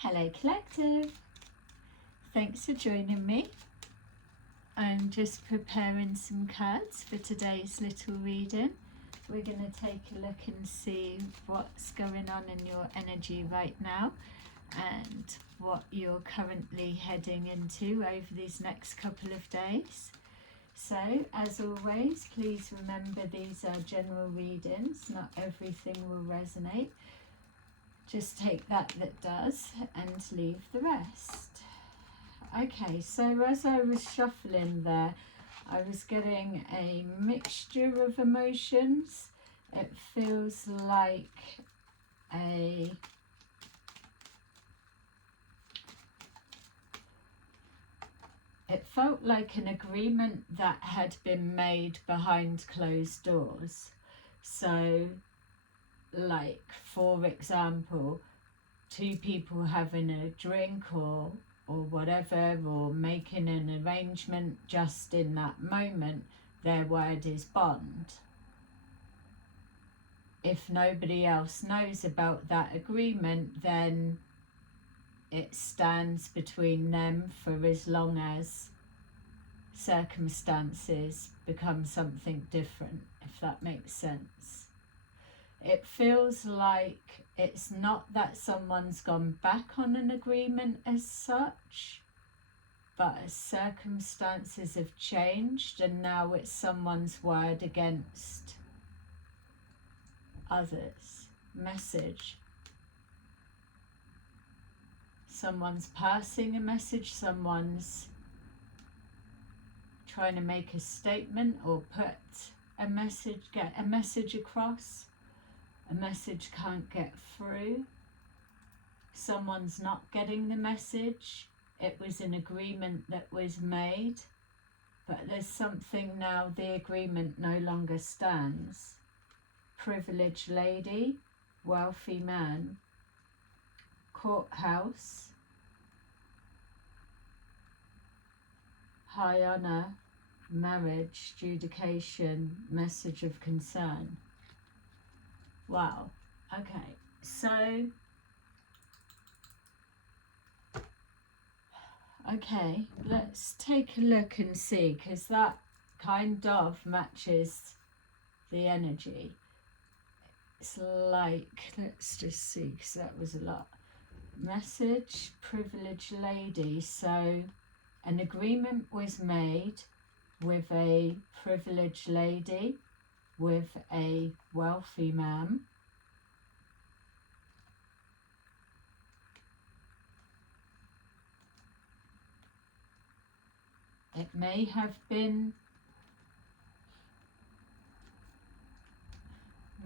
Hello Collective, thanks for joining me. I'm just preparing some cards for today's little reading. We're going to take a look and see what's going on in your energy right now and what you're currently heading into over these next couple of days. So, as always, please remember these are general readings, not everything will resonate. Just take that does and leave the rest. Okay, so as I was shuffling there, I was getting a mixture of emotions. It feels like it felt like an agreement that had been made behind closed doors. So, like, for example, two people having a drink or whatever, or making an arrangement just in that moment, their word is bond. If nobody else knows about that agreement, then it stands between them for as long as circumstances become something different, if that makes sense. It feels like it's not that someone's gone back on an agreement as such, but as circumstances have changed and now it's someone's word against others. Message. Someone's passing a message, someone's trying to make a statement or put a message, get a message across. A message can't get through. Someone's not getting the message. It was an agreement that was made, but there's something now, the agreement no longer stands. Privileged lady, wealthy man, courthouse, high honor, marriage, adjudication, message of concern. Wow, okay, so, let's take a look and see, because that kind of matches the energy. It's like, let's just see, because that was a lot. Message, privileged lady, so an agreement was made with a privileged lady, with a wealthy man. It may have been,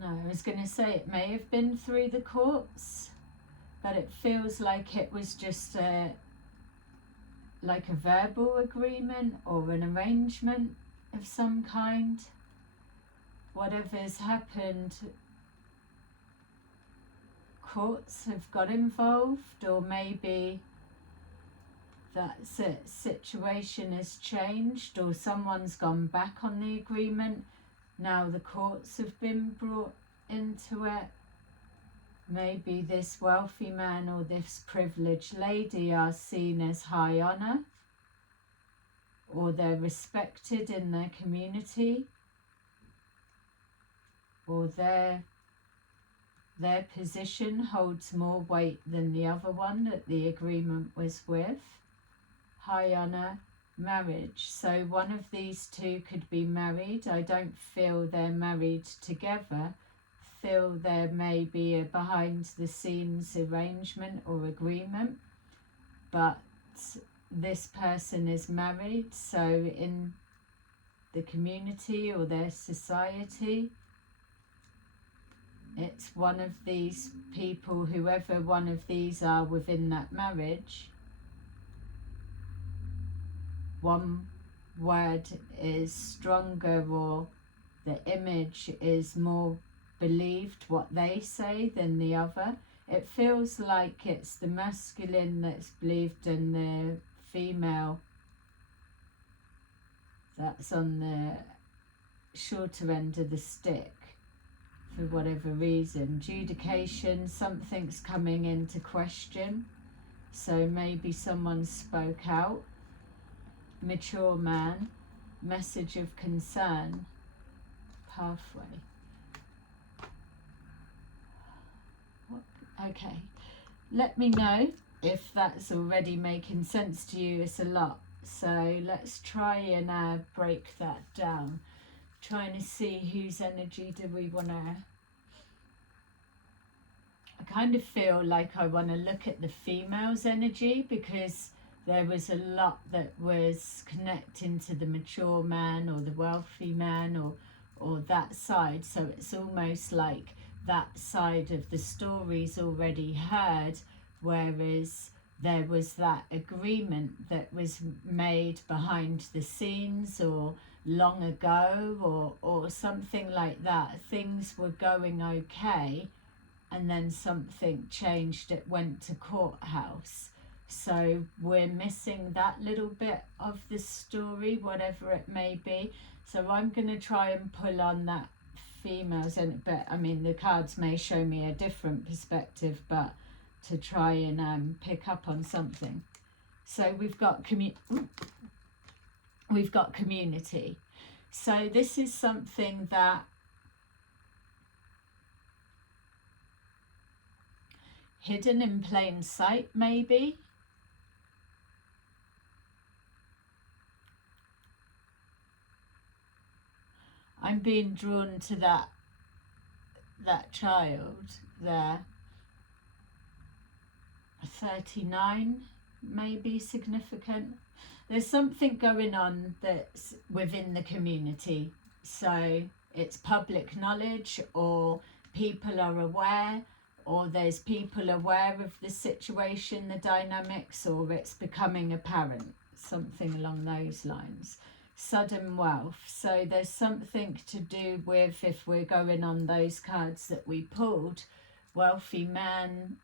I was going to say it may have been through the courts, but it feels like it was just like a verbal agreement or an arrangement of some kind. Whatever's happened, courts have got involved, or maybe that situation has changed, or someone's gone back on the agreement. Now the courts have been brought into it. Maybe this wealthy man or this privileged lady are seen as high honor, or they're respected in their community, or their position holds more weight than the other one that the agreement was with. High honor, marriage. So one of these two could be married. I don't feel they're married together. Feel there may be a behind the scenes arrangement or agreement, but this person is married, so in the community or their society, it's one of these people, whoever one of these are within that marriage, one word is stronger, or the image is more believed, what they say, than the other. It feels like it's the masculine that's believed and the female that's on the shorter end of the stick for whatever reason. Adjudication, something's coming into question. So maybe someone spoke out. Mature man, message of concern, pathway. Okay, let me know if that's already making sense to you. It's a lot, so let's try and break that down, trying to see whose energy do we want to. I kind of feel like I want to look at the female's energy, because there was a lot that was connecting to the mature man or the wealthy man, or that side. So it's almost like that side of the story's already heard, whereas there was that agreement that was made behind the scenes or long ago, or something like that. Things were going okay, and then something changed. It went to courthouse. So we're missing that little bit of the story, whatever it may be. So I'm going to try and pull on that females, but I mean the cards may show me a different perspective, but to try and pick up on something. So we've got community. So this is something that hidden in plain sight, maybe. I'm being drawn to that child there. 39 may be significant. There's something going on that's within the community. So it's public knowledge, or people are aware, or there's people aware of the situation, the dynamics, or it's becoming apparent, something along those lines. Sudden wealth. So there's something to do with, if we're going on those cards that we pulled, wealthy man,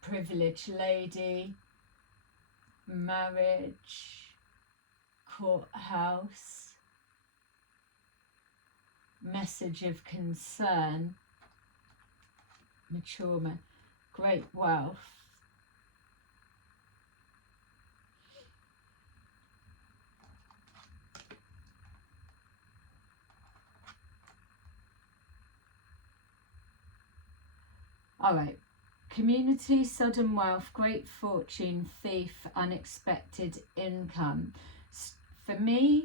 privileged lady, marriage, courthouse, message of concern, mature man, great wealth. All right, community, sudden wealth, great fortune, thief, unexpected income. For me,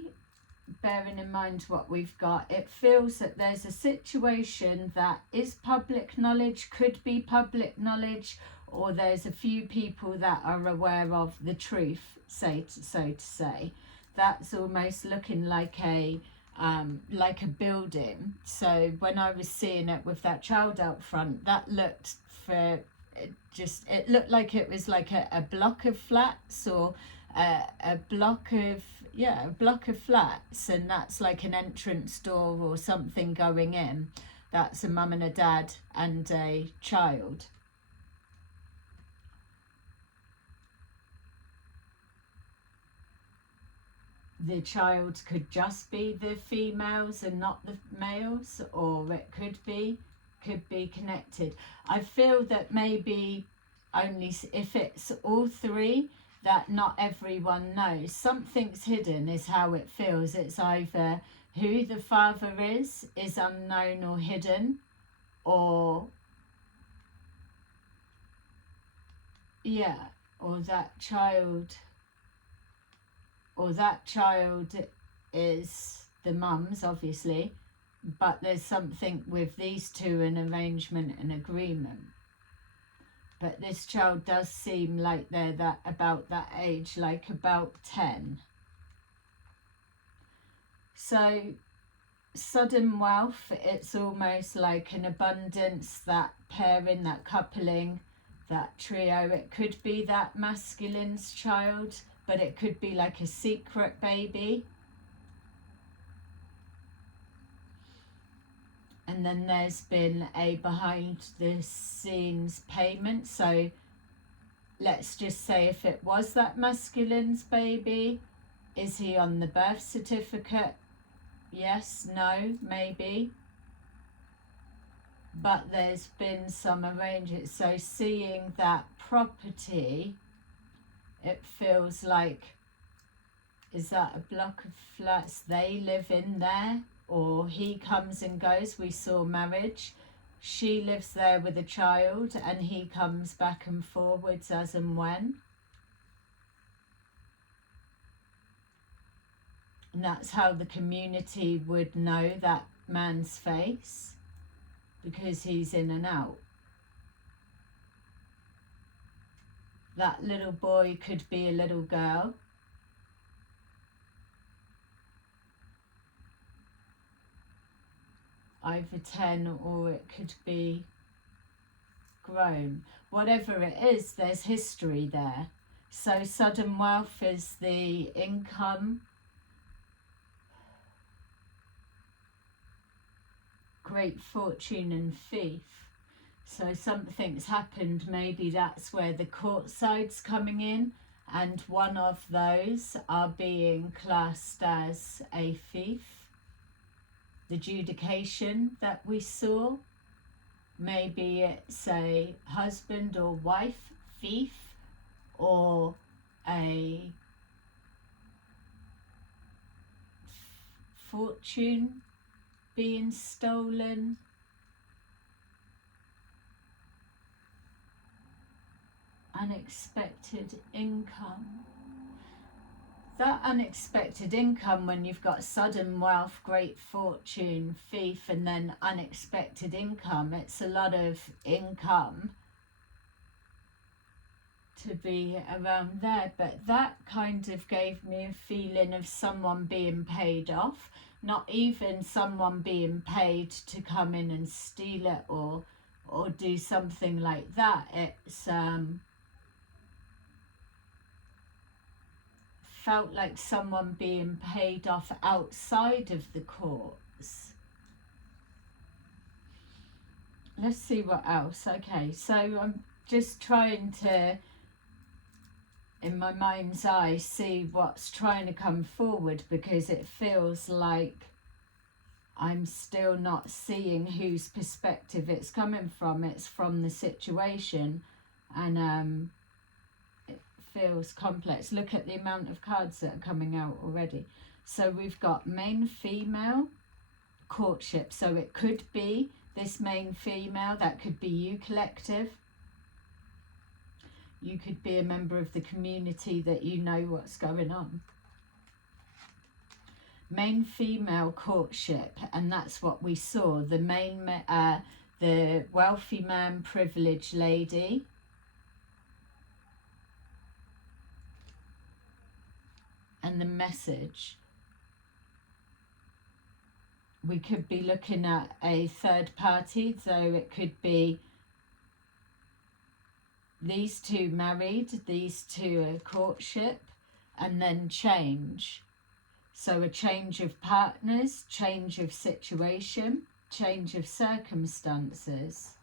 bearing in mind what we've got, it feels that there's a situation that is public knowledge, could be public knowledge, or there's a few people that are aware of the truth, so to say. That's almost looking like a building. So when I was seeing it with that child out front, that looked it looked like it was like a block of flats, or a block of flats, and that's like an entrance door or something going in. That's a mum and a dad and a child. The child could just be the females and not the males, or it could be connected. I feel that maybe only if it's all three, that not everyone knows. Something's hidden is how it feels. It's either who the father is unknown or hidden, or or that child is the mum's, obviously, but there's something with these two, an arrangement and agreement. But this child does seem like they're about that age, like about 10. So sudden wealth, it's almost like an abundance, that pairing, that coupling, that trio. It could be that masculine's child, but it could be like a secret baby. And then there's been a behind the scenes payment. So let's just say if it was that masculine's baby, is he on the birth certificate? Yes, no, maybe. but there's been some arrangement. So seeing that property, it feels like, is that a block of flats? They live in there, or he comes and goes. We saw marriage. She lives there with a child, and he comes back and forwards as and when. And that's how the community would know that man's face, because he's in and out. That little boy could be a little girl. Either 10 or it could be grown. Whatever it is, there's history there. So sudden wealth is the income. Great fortune and thief. So something's happened. Maybe that's where the court side's coming in, and one of those are being classed as a thief. The adjudication that we saw, maybe it's a husband or wife thief, or a fortune being stolen. Unexpected income. That unexpected income, when you've got sudden wealth, great fortune, thief, and then unexpected income, it's a lot of income to be around there. But that kind of gave me a feeling of someone being paid off, not even someone being paid to come in and steal it or do something like that. It's felt like someone being paid off outside of the courts. Let's see what else. Okay, so I'm just trying to, in my mind's eye, see what's trying to come forward, because it feels like I'm still not seeing whose perspective it's coming from. It's from the situation, and it feels complex. Look at the amount of cards that are coming out already. So we've got main female, courtship. So it could be this main female, that could be you, collective. You could be a member of the community that you know what's going on. Main female, courtship, and that's what we saw. The the wealthy man, privileged lady. And the message. We could be looking at a third party, so it could be these two married, these two a courtship, and then change. So a change of partners, change of situation, change of circumstances.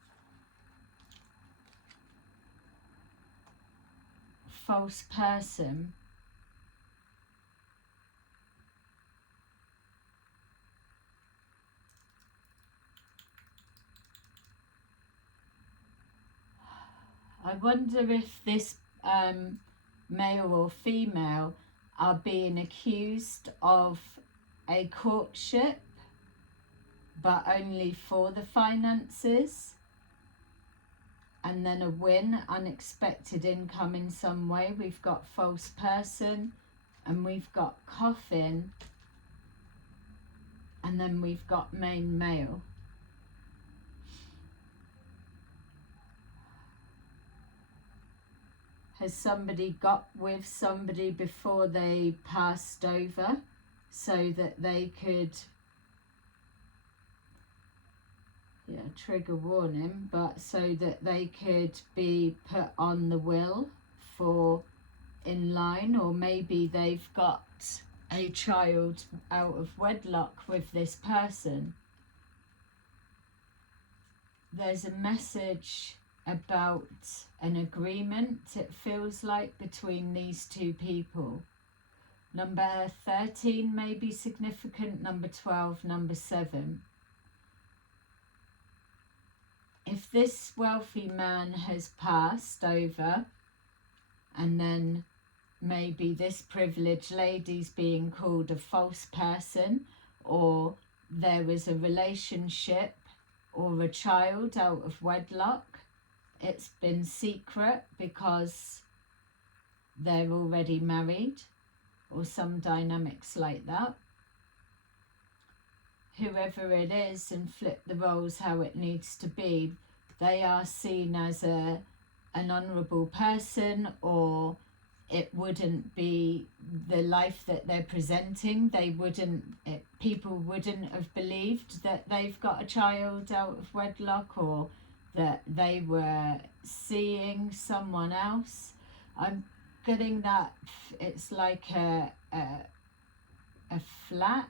False person. I wonder if this male or female are being accused of a courtship, but only for the finances, and then a win, unexpected income in some way. We've got false person, and we've got coffin, and then we've got main male. Has somebody got with somebody before they passed over, so that they could, trigger warning, but so that they could be put on the will for in line, or maybe they've got a child out of wedlock with this person. There's a message about an agreement, it feels like, between these two people. Number 13 may be significant, number 12, number 7. if this wealthy man has passed over, and then maybe this privileged lady's being called a false person, or there was a relationship or a child out of wedlock, it's been secret because they're already married, or some dynamics like that. Whoever it is, and flip the roles how it needs to be, they are seen as an honourable person, or it wouldn't be the life that they're presenting. They wouldn't, people wouldn't have believed that they've got a child out of wedlock, or that they were seeing someone else. I'm getting that it's like a flat.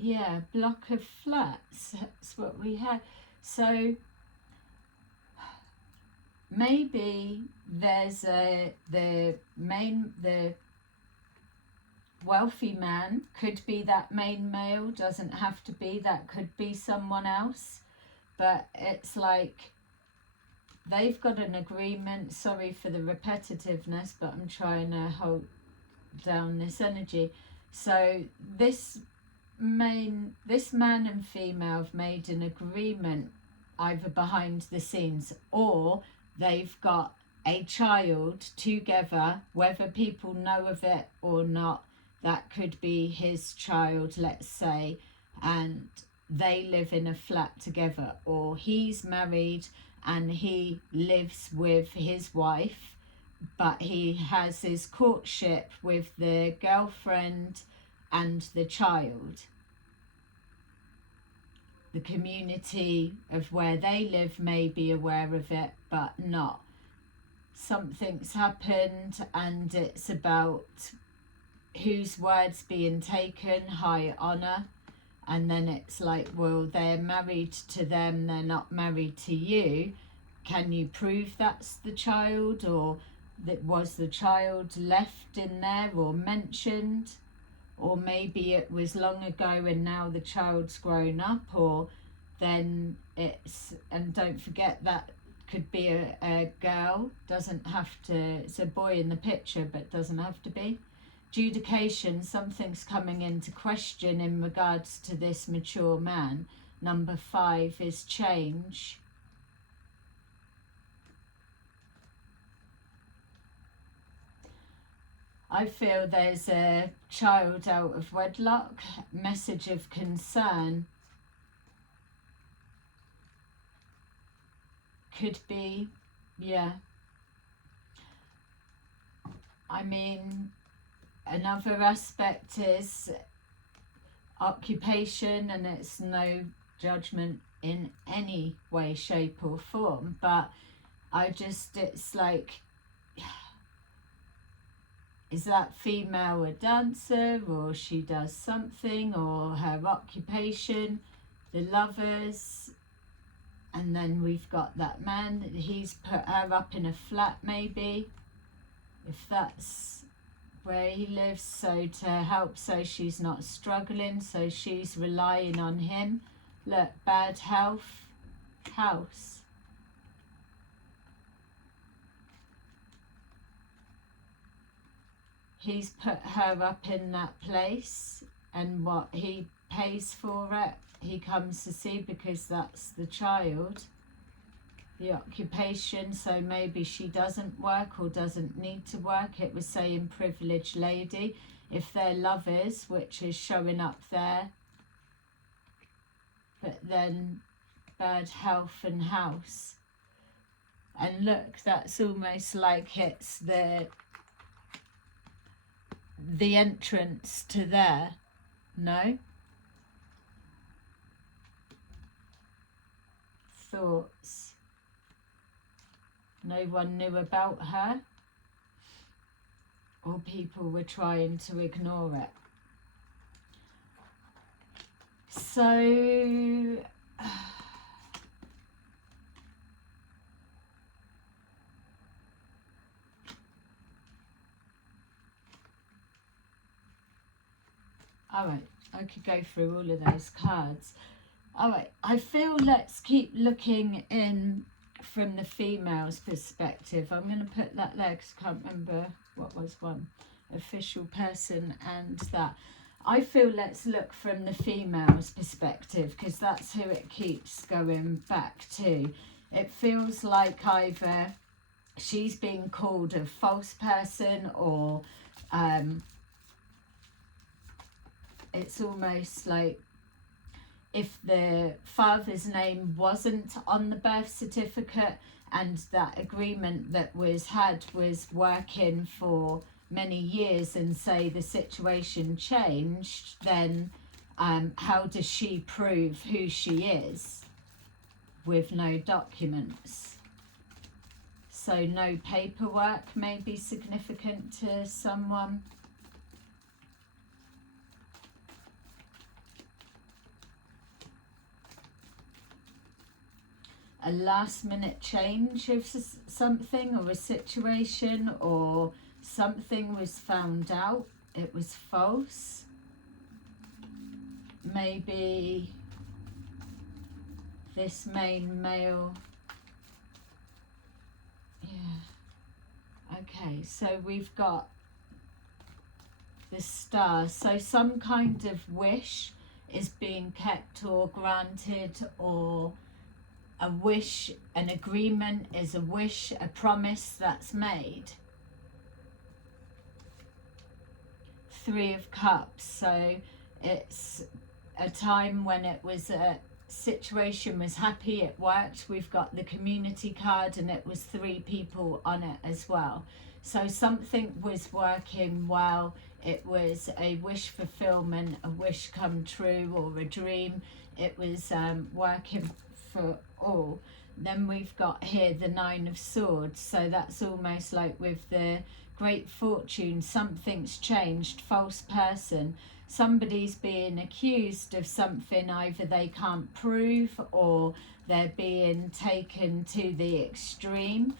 Yeah, block of flats. That's what we had. So maybe there's the wealthy man could be that main male, doesn't have to be, that could be someone else, but it's like they've got an agreement. Sorry for the repetitiveness, but I'm trying to hold down this energy. So this man and female have made an agreement, either behind the scenes, or they've got a child together, whether people know of it or not. That could be his child, let's say, and they live in a flat together, or he's married and he lives with his wife, but he has his courtship with the girlfriend and the child. The community of where they live may be aware of it, but not. Something's happened, and it's about whose word's being taken, high honour. And then it's like, well, they're married to them, they're not married to you. Can you prove that's the child, or that was the child left in there or mentioned? Or maybe it was long ago and now the child's grown up, or then it's, and don't forget that could be a girl, doesn't have to, it's a boy in the picture, but doesn't have to be. Adjudication, something's coming into question in regards to this mature man. Number 5 is change. I feel there's a child out of wedlock, message of concern. Could be, yeah. I mean, another aspect is occupation, and it's no judgment in any way, shape or form, but I just, it's like, is that female a dancer, or she does something, or her occupation, the lovers, and then we've got that man, he's put her up in a flat maybe, if that's where he lives, so to help, so she's not struggling, so she's relying on him. Look, bad health, house. He's put her up in that place, and what he pays for it, he comes to see, because that's the child. The occupation, so maybe she doesn't work or doesn't need to work. It was saying privileged lady. If they're lovers, which is showing up there, but then bad health and house. And look, that's almost like it's the entrance to there. No? Thoughts. No one knew about her, or people were trying to ignore it. So all right, I could go through all of those cards. All right, I feel let's keep looking in from the female's perspective. I'm going to put that there because I can't remember what was one. Official person and that. I feel let's look from the female's perspective because that's who it keeps going back to. It feels like either she's being called a false person or it's almost like if the father's name wasn't on the birth certificate and that agreement that was had was working for many years and say the situation changed, then how does she prove who she is with no documents? So no paperwork may be significant to someone. A last minute change of something or a situation, or something was found out, it was false. Maybe this main male, yeah, okay, so we've got the star, so some kind of wish is being kept or granted, or a wish, an agreement is a wish, a promise that's made. Three of Cups, so it's a time when it was a situation was happy, it worked. We've got the community card and it was 3 people on it as well. So something was working well. It was a wish fulfillment, a wish come true, or a dream. It was working for all. Then we've got here the 9 of Swords, so that's almost like with the Great Fortune, something's changed, false person. Somebody's being accused of something either they can't prove or they're being taken to the extreme.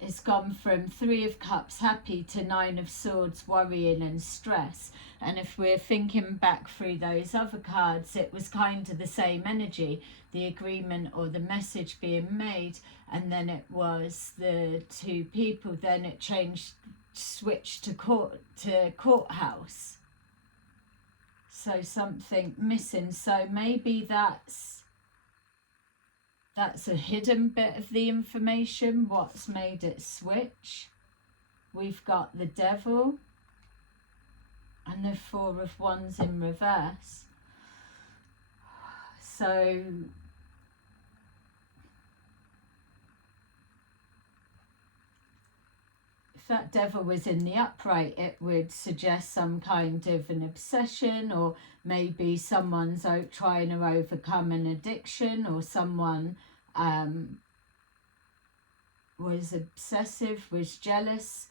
It's gone from 3 of Cups happy to 9 of Swords worrying and stress. And if we're thinking back through those other cards, it was kind of the same energy, the agreement or the message being made, and then it was the 2 people, then it changed, switched to courthouse. So something missing. So maybe that's a hidden bit of the information, what's made it switch. We've got the Devil and the 4 of Wands in reverse. So if that Devil was in the upright, it would suggest some kind of an obsession, or maybe someone's out trying to overcome an addiction, or someone was obsessive, was jealous.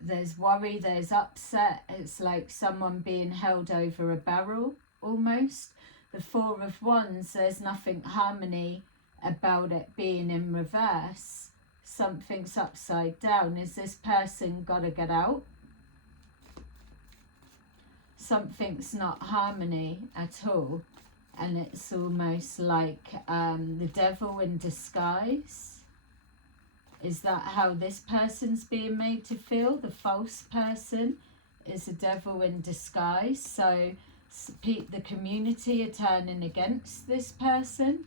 There's worry, there's upset. It's like someone being held over a barrel almost. The 4 of Wands, there's nothing harmony about it being in reverse. Something's upside down. Is this person got to get out? Something's not harmony at all. And it's almost like the Devil in disguise. Is that how this person's being made to feel? The false person is a devil in disguise. So the community are turning against this person.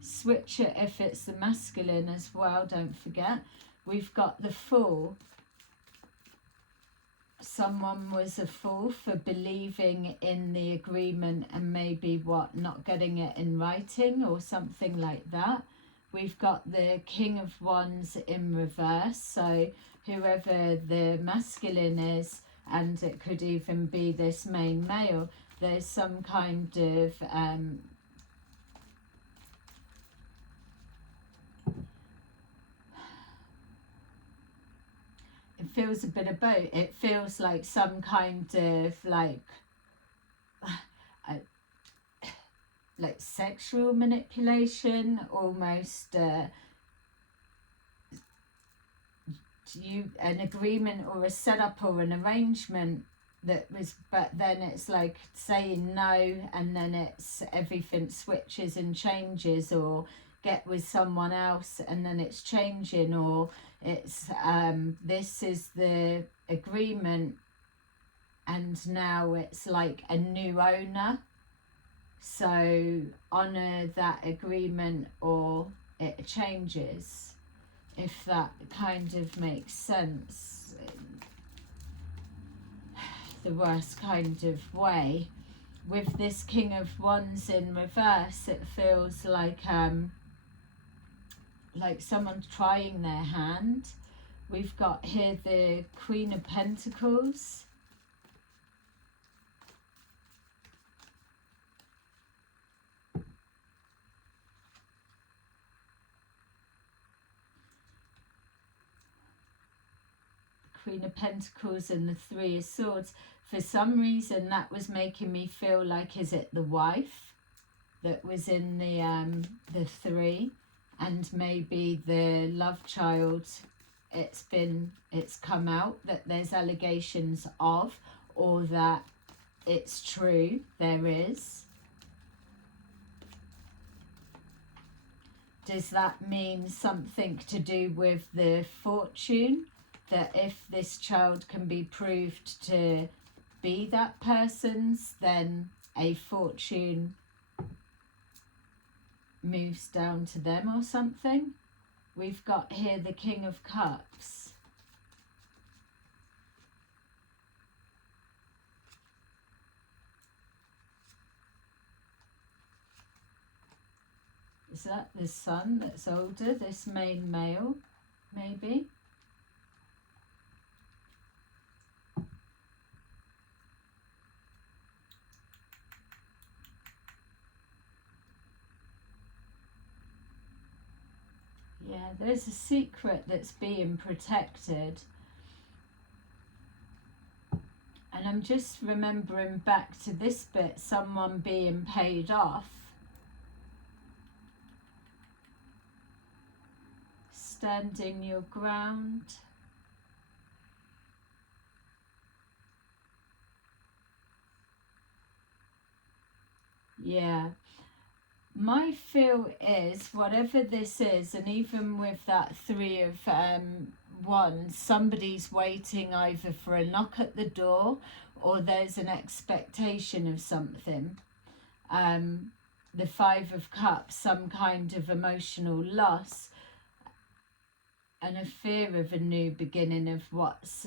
Switch it if it's the masculine as well, don't forget. We've got the Fool. Someone was a fool for believing in the agreement and maybe not getting it in writing or something like that. We've got the King of Wands in reverse, so whoever the masculine is, and it could even be this main male, there's some kind of it feels a bit of both. It feels like some kind of like sexual manipulation, almost an agreement or a setup or an arrangement that was, but then it's like saying no, and then it's everything switches and changes, or get with someone else and then it's changing, or it's this is the agreement and now it's like a new owner, so honor that agreement or it changes, if that kind of makes sense, the worst kind of way. With this King of Wands in reverse, it feels like someone's trying their hand. We've got here the Queen of Pentacles. Queen of Pentacles and the Three of Swords. For some reason that was making me feel like, is it the wife that was in the three, and maybe the love child, it's come out that there's allegations of, or that it's true, there is. Does that mean something to do with the fortune? That if this child can be proved to be that person's, then a fortune moves down to them or something. We've got here the King of Cups. Is that the son that's older, this main male, maybe? Yeah, there's a secret that's being protected. And I'm just remembering back to this bit, someone being paid off. Standing your ground. Yeah. My feel is, whatever this is, and even with that Three of Wands, somebody's waiting either for a knock at the door, or there's an expectation of something. The Five of Cups, some kind of emotional loss, and a fear of a new beginning of what's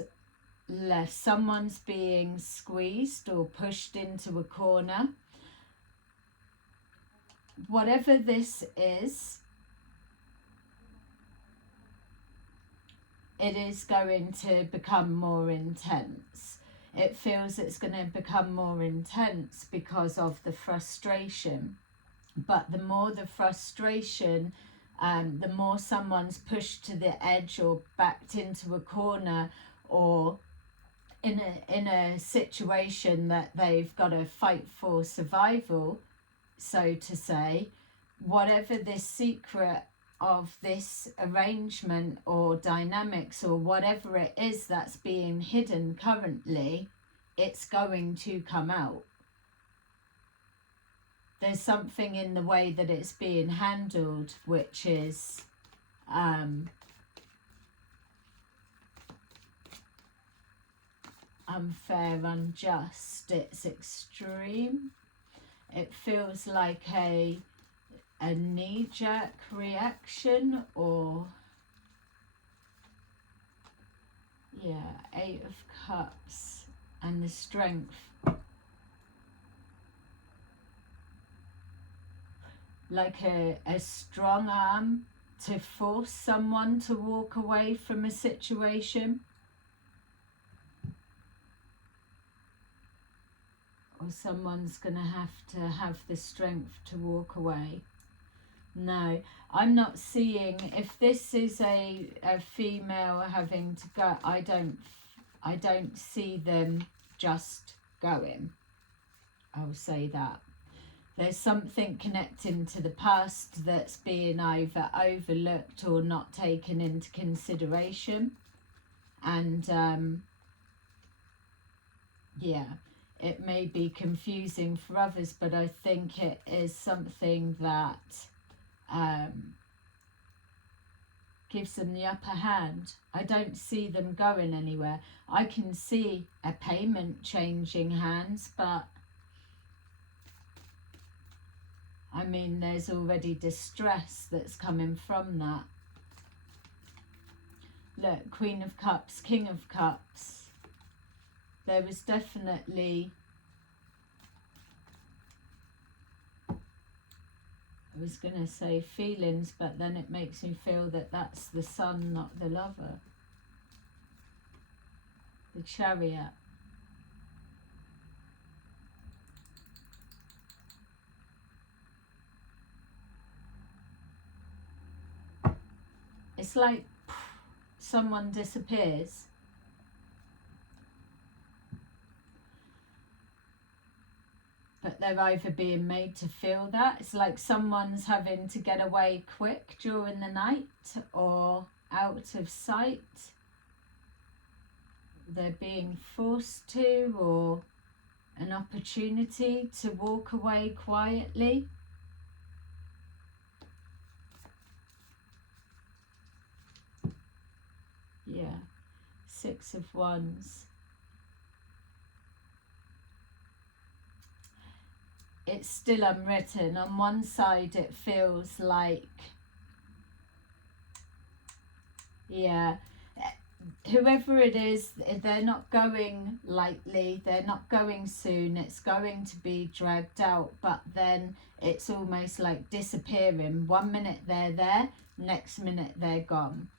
left. Someone's being squeezed or pushed into a corner. Whatever this is, it is going to become more intense. It feels it's going to become more intense because of the frustration. But the more the frustration, the more someone's pushed to the edge or backed into a corner, or in a situation that they've got to fight for survival, so to say. Whatever this secret of this arrangement or dynamics or whatever it is that's being hidden currently, it's going to come out. There's something in the way that it's being handled which is unfair, unjust, it's extreme. It feels like a knee-jerk reaction, or yeah, Eight of Cups and the Strength. Like a strong arm to force someone to walk away from a situation. Or someone's going to have the strength to walk away. No, I'm not seeing, if this is a female having to go, I don't see them just going. I'll say that. There's something connecting to the past that's being either overlooked or not taken into consideration. And yeah, it may be confusing for others, but I think it is something that gives them the upper hand. I don't see them going anywhere. I can see a payment changing hands, but I mean, there's already distress that's coming from that. Look, Queen of Cups, King of Cups. There was definitely, I was going to say feelings, but then it makes me feel that that's the Sun, not the Lover. The Chariot. It's like someone disappears. But they're either being made to feel that. It's like someone's having to get away quick during the night or out of sight. They're being forced to, or an opportunity to walk away quietly. Yeah, 6 of Wands. It's still unwritten. On one side it feels like, yeah, whoever it is, they're not going lightly, they're not going soon, it's going to be dragged out, but then it's almost like disappearing. 1 minute they're there, next minute they're gone.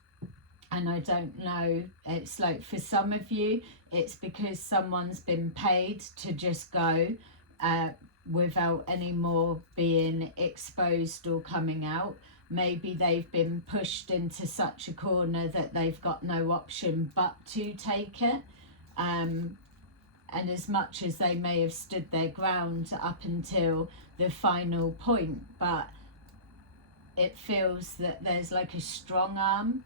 And I don't know, it's like for some of you, it's because someone's been paid to just go without any more being exposed or coming out. Maybe they've been pushed into such a corner that they've got no option but to take it. And as much as they may have stood their ground up until the final point, but it feels that there's like a strong arm.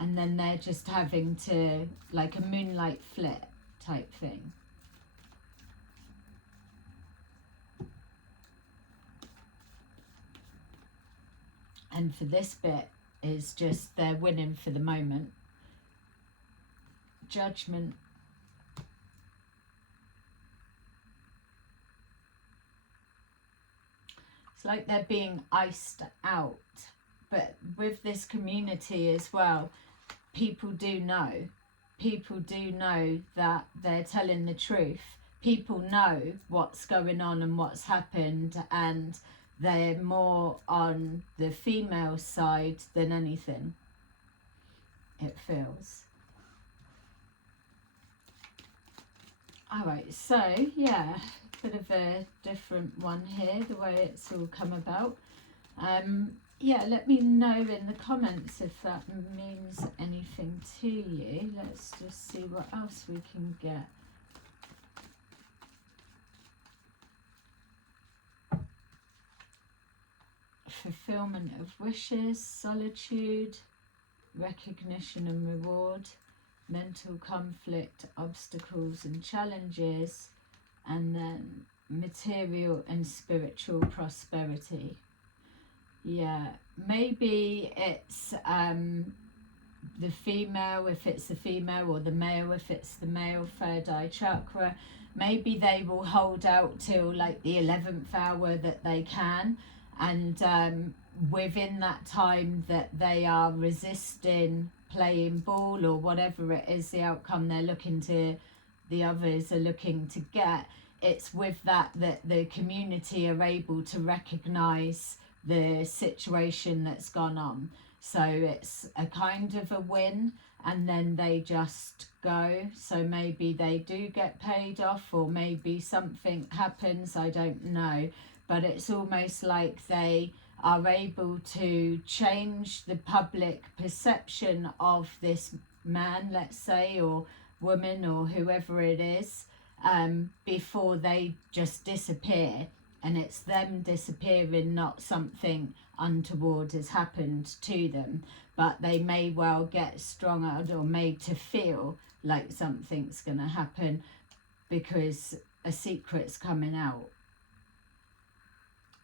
And then they're just having to, like a moonlight flip type thing. And for this bit is just they're winning for the moment. Judgment. It's like they're being iced out. But with this community as well, people do know. People do know that they're telling the truth. People know what's going on and what's happened, and they're more on the female side than anything, it feels. Alright, so yeah, bit of a different one here, the way it's all come about. Yeah, let me know in the comments if that means anything to you. Let's just see what else we can get. Fulfillment of wishes, solitude, recognition and reward, mental conflict, obstacles and challenges, and then material and spiritual prosperity. Yeah, maybe it's the female if it's the female, or the male if it's the male, third eye chakra. Maybe they will hold out till like the 11th hour that they can, and within that time that they are resisting playing ball or whatever it is, the outcome they're looking to, the others are looking to get, it's with that the community are able to recognize the situation that's gone on. So it's a kind of a win, and then they just go. So maybe they do get paid off, or maybe something happens, I don't know. But it's almost like they are able to change the public perception of this man, let's say, or woman, or whoever it is, before they just disappear. and it's them disappearing, not something untoward has happened to them, but they may well get strong-armed or made to feel like something's going to happen because a secret's coming out.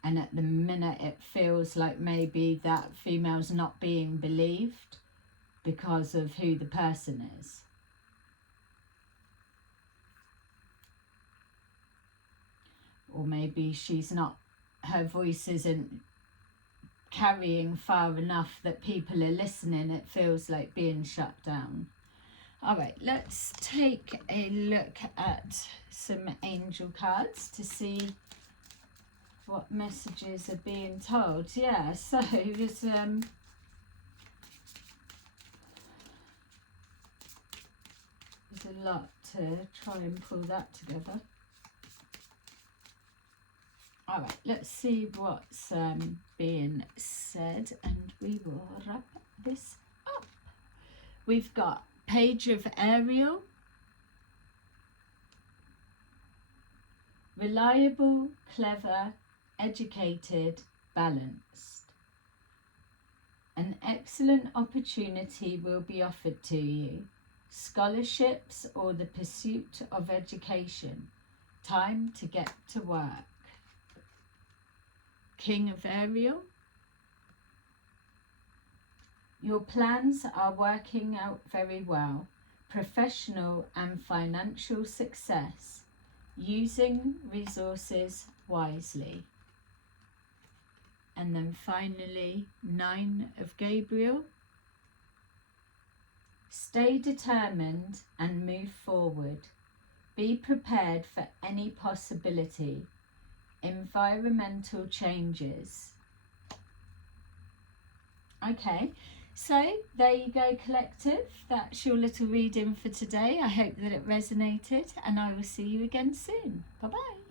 And at the minute it feels like maybe that female's not being believed because of who the person is. Or maybe she's not, her voice isn't carrying far enough that people are listening. It feels like being shut down. All right, let's take a look at some angel cards to see what messages are being told. Yeah, so there's a lot to try and pull that together. All right, let's see what's being said, and we will wrap this up. We've got Page of Ariel, reliable, clever, educated, balanced. An excellent opportunity will be offered to you. Scholarships or the pursuit of education. Time to get to work. King of Ariel. Your plans are working out very well. Professional and financial success. Using resources wisely. And then finally, 9 of Gabriel. Stay determined and move forward. Be prepared for any possibility. Environmental changes. Okay, so there you go, collective. That's your little reading for today. I hope that it resonated, and I will see you again soon. Bye bye.